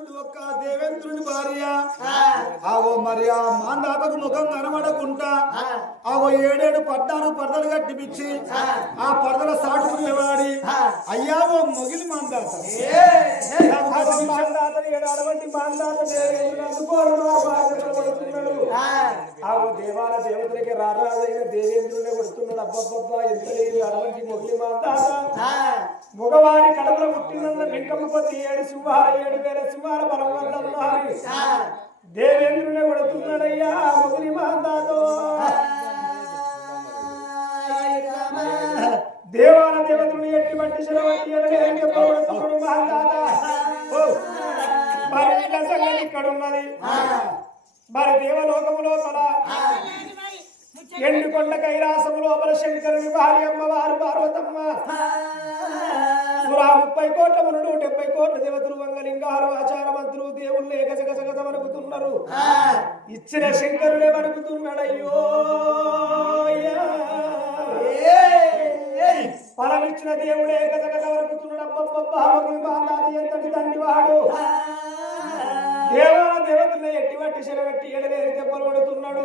ఉన్నటువంటి ఒక్క దేవేంద్రుని భార్య. ఆగో మరి ఆ మాందాతకు ముఖం కనబడకుండా ఆగో ఏడేడు పడ్డాను పరదలు కట్టిపిచ్చి ఆ పరదల సాటుకుని వాడి అయ్యా ఓ మొగిలి మాందాత. మాందాతని అటువంటి మాందాత దేవేంద్రుడు దేవాల దేవతలకి రారాజైన దేవి కొడుతున్నాడు అబ్బబ్బబ్బా ఎంత లేదు అటువంటి మొగిలి మాందాత మగవారి కడపలో పుట్టినందున వెంకమ్మపతి ఏడు సింహాల ఏడు వేల వల్ల ఉన్నారు దేవేంద్రుడే కొడుతున్నాడయ్యా మొగిలి మాందాతో దేవాల దేవతలు ఎట్టి మరి వీళ్ళ సంగతి ఇక్కడ ఉన్నది మరి దేవలోకము లోపల ఎండుకొండ కైలాసము లోపల శంకరుని భార్య అమ్మవారు పార్వతమ్మ సురా ముప్పై కోట్ల మనుడు డెబ్బై కోట్ల దేవతలు వంగలింగారు ఆచార మంత్రులు దేవుళ్ళు ఏకజగజగజ వణుకుతున్నారు ఇచ్చిన శంకరుడే వణుకుతున్నాడయ్యో ఫలమిచ్చిన దేవుడే ఏకజగజ వణుకుతున్నాడు అబ్బబ్బబ్బా ఎంతటి తండ్రి వాడు ఎడలేని దెబ్బలు కొడుతున్నాడు.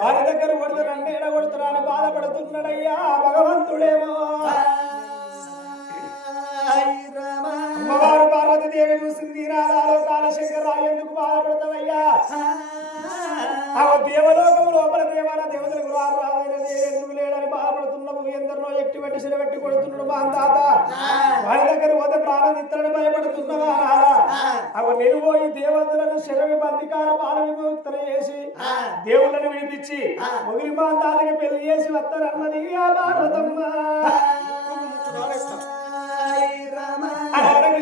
వారి దగ్గర కొడుతారు అంటే ఎడ కొడుతున్నా అని బాధపడుతున్నాడయ్యా. భగవంతుడేమో పెట్టి శిలబెట్టి కొడుతున్నాడు మా తాత. వారి దగ్గర పోతే ప్రాణం భయపడుతున్నావా? అవి నేను పోయి దేవతలను శరవి బంధికాల పాల విముక్తలు చేసి దేవుళ్ళని విడిపించి మొగిలి మా తాతకి పెళ్ళి చేసి వస్తారన్నది ఆ. పార్వతమ్మ అడగ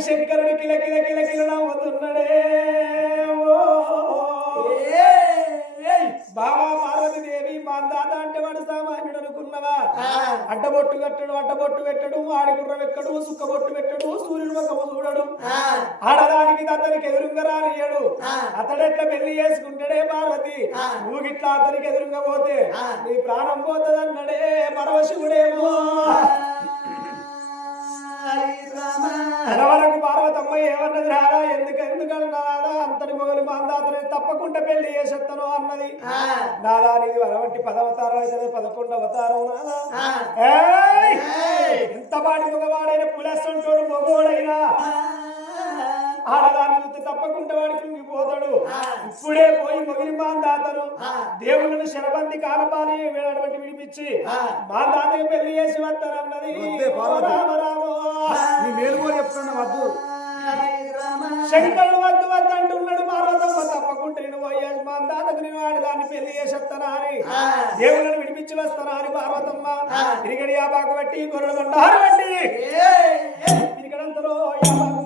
అడ్డబొట్టు కట్టడు అడ్డబొట్టు పెట్టడు ఆడి గుర్రం ఎక్కడు సుక్కబొట్టు పెట్టడు సూర్యుడు ముఖము చూడడు. ఆడదానికి అతనికి ఎదురుగా రానియడు అతడెట్లా పెళ్ళి చేసుకుంటాడే పార్వతి? నువ్వు గిట్లా అతనికి ఎదురుగా పోతే నీ ప్రాణం పోతుందన్నడే పరవశివుడేమో అనవరకు పార్వతమ్మ ఏమన్నది రాదా ఎందుకు ఎందుకన్నా అంతటి మొగలు మాందాతని తప్పకుండా పెళ్ళి చేసేస్తాను అన్నది. నాదా నీది వరవంటి పదవతారం అయితే పదకొండు అవతారం నాదా! ఎంత వాడి మగవాడైన పులస్తుంటోడు మగోడైనా. ఆడదాన్ని చూస్తే తప్పకుండా వాడికి కుంగిపోతాడు ఇప్పుడే పోయి మొగిలి మాందాతను. దేవుళ్ళని శరబంది కాలపాలి వేడటువంటి విడిపించి మాందాతకి పెళ్ళి చేసి పార్వతి. రామ రామో నీ మేలు కూడా చెప్తున్నా వద్దు. శంకరుడు వద్దు వద్దు అంటున్నాడు పార్వతమ్మ తప్పకుండా నేను పోయే మా తాతకు నేను ఆడదాన్ని పెళ్ళి చేసేస్తానా అని. దేవుళ్ళని విడిపించి వస్తానా అని పార్వతమ్మ తిరిగడి యాపాకు బట్టి గొర్రెలు బండారు బట్టి తిరిగడంతలో యాపాకు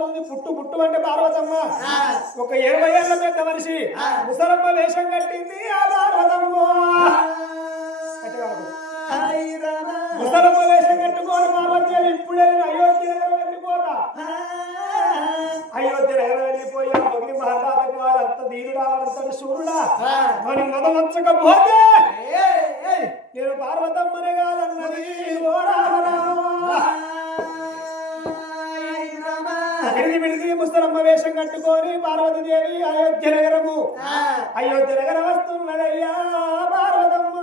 పుట్టుమంటే పార్వతమ్మ. ఒక ఇరవై ఏళ్ళ పెద్ద మనిషి. ముసలమ్మ వేషం కట్టింది ఆ పార్వతమ్మ. ముసలమ్మ వేషం కట్టుకోని పార్వతీ ఇప్పుడే అయోధ్య వెళ్ళిపోతా. అయోధ్య వెళ్ళిపోయి ఆ మొగిలి మహాదాతకు వాడంత దీనుడా వాడంతటి సూర్యుడా మరి మదవంచకపోతే నేను పార్వతమ్మనే కాదన్నది. వేషం కట్టుకొని పార్వతీదేవి అయోధ్య నగరము. అయోధ్య నగరం వస్తున్నదయ్యా పార్వతమ్మ.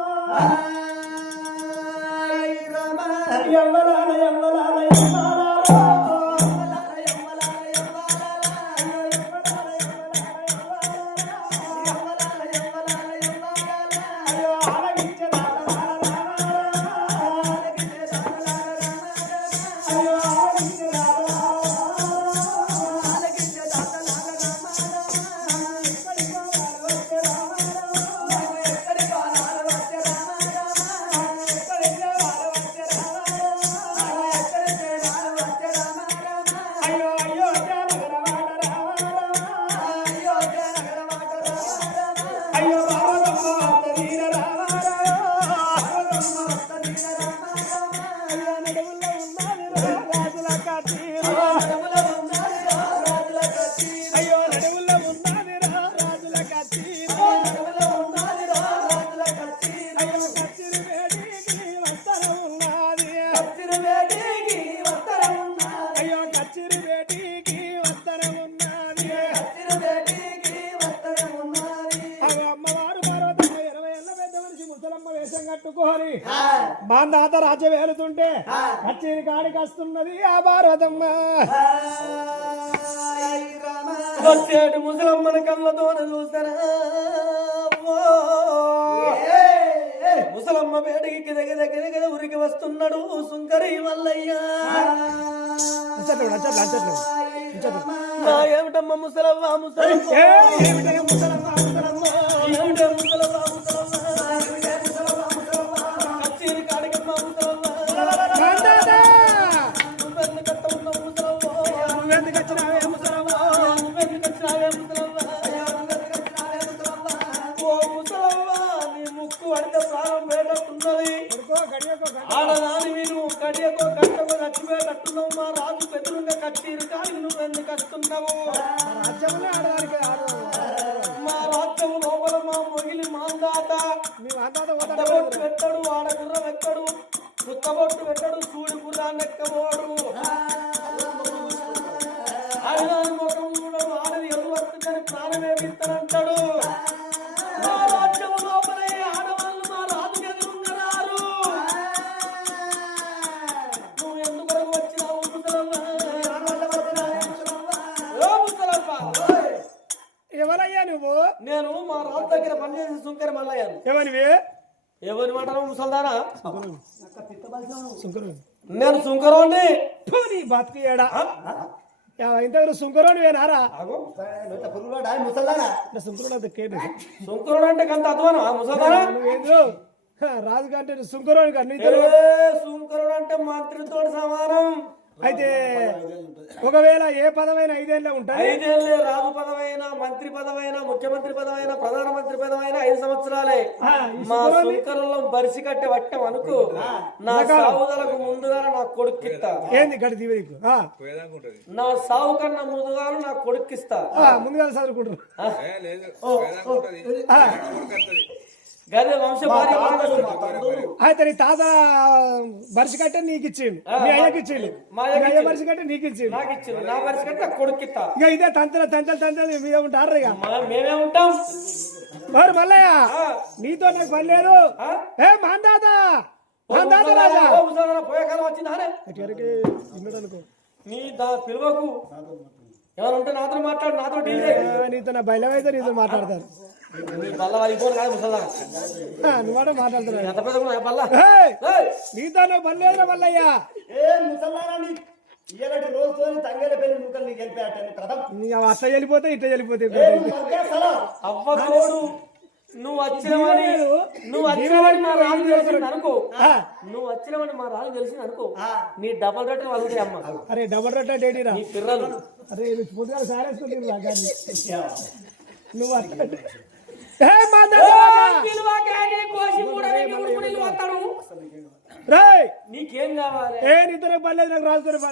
బాంధాత రాజ్య వేలుతుంటే కచ్చిరి కాడికి వస్తున్నది ఆ పార్వతమ్మ వచ్చేటి ముసలమ్మని కళ్ళతోనే చూస్తారా? ముసలమ్మ పేటకి గిదగ దగ్గర దగ్గర ఉరికి వస్తున్నాడు సుంకరి మల్లయ్యా అంచట్లు నా ఏమిటమ్మ ముసలవ్వ ముసలమ్మ ముసలమ్మ ముసలమ్మ ఏమిటే ముసలవ్వ? ముసలమ్మ ఆడదాని మీరు కడియకో కట్టకో చచ్చిపోయేటట్టున్నావు మా రాజు పెద్దలుగా కచ్చీరు కానీ నువ్వు ఎందుకు వస్తున్నావు రాజ్యంలో ఆడవాళ్ళు. మా రాజ్యం లోపల మా మొగిలి మాందాత అడ్డబొట్టు పెట్టడు ఆడ గుర్రం ఎక్కడు చుక్కబొట్టు పెట్టడు సూడి గుర్రాన్ని ఎక్కబోడు ఆయన ముఖం చూడడు ఆడది ఎదురు వస్తుందని ప్రాణమే పిత్తనంటాడు మా రాజు దగ్గర పనిచేసి సుంకర మల్లయ్యాను ఎవరివి? ఎవరి మాట ముసల్దానా? నేను సుంకరోని ఫు, నీ బతుకు ఏడా ఇంతకు సుంకరోని వేనారా సుంకరుడు అంటే కంత అధ్వానం ముసల్దానా? సుంకరోని ఏ సుంకరుడు అంటే మంత్రితో సమానం. అయితే ఒకవేళ ఏ పదమైన ఐదేళ్ళ ఉంటాయి? ఐదేళ్ళే రాజు పదవైన మంత్రి పదవైన ముఖ్యమంత్రి పదవైన ప్రధానమంత్రి పదవైన ఐదు సంవత్సరాలే. మా సుంకరుల్లో బరిసి కట్టే వట్టం అనుకో. నా సావుదలకు ముందుగా నా కొడుక్కిస్తా ఏంది గడి నా సావు కన్నా ముందుగా నా కొడుక్కిస్తా ముందుగా చదువుకుంటారు అయితే తాత బరిసి కట్టే నీకు ఇచ్చిండు నీ అయ్యకి ఇచ్చిండు మా అయ్య. బరిసి కట్టే నీకు ఇచ్చిండు నాకు ఇచ్చింది నా బరిసి కట్టి కొడుక్కిస్తా ఇక ఇదే తంతల తంతలు తంతలు మీద ఉంటారు ఇక మేమే ఉంటాం మరి మల్లయ్య నీతో నాకు పని లేదు? ఏ మాందాత మాందాత రాజా పోయే కాలం ఇమ్మడు అనుకో నీ దా పిలువకు ఎవరుంటే నాతో మాట్లాడు నాతో డీల్ చేయి. నీతో నా బయలు అయితే నీతో మాట్లాడతారు. నీ బల్ల అయిపోను కాదు నువ్వు కూడా మాట్లాడుతున్నావు. ఎంత పెద్ద కూడా బల్ల? నీతో ఏ ముసల్లారా ఇలాంటి రోజుతోని తంగేల పెళ్ళి ముక్కలు నీకు వెళ్ళిపోయాట కథ నీ అట్లా వెళ్ళిపోతే ఇట్లా వెళ్ళిపోతే అవ్వ నువ్వు వచ్చినవని నువ్వు వచ్చినవని మా రాజు తెలిసింది అనుకో. నువ్వు వచ్చినవని మా రాజు తెలిసింది అనుకో నీ డబల్ రొట్టె వలుగుతాయి అమ్మ. అరే డబల్ రొట్టె డేడీరా నీ పిర్రలు. అరే పొద్దుగా సారేస్తుంది నువ్వు అట్లా నీకు కావాలి? ఏ నీతో పర్లేదు నాకు రాజుతో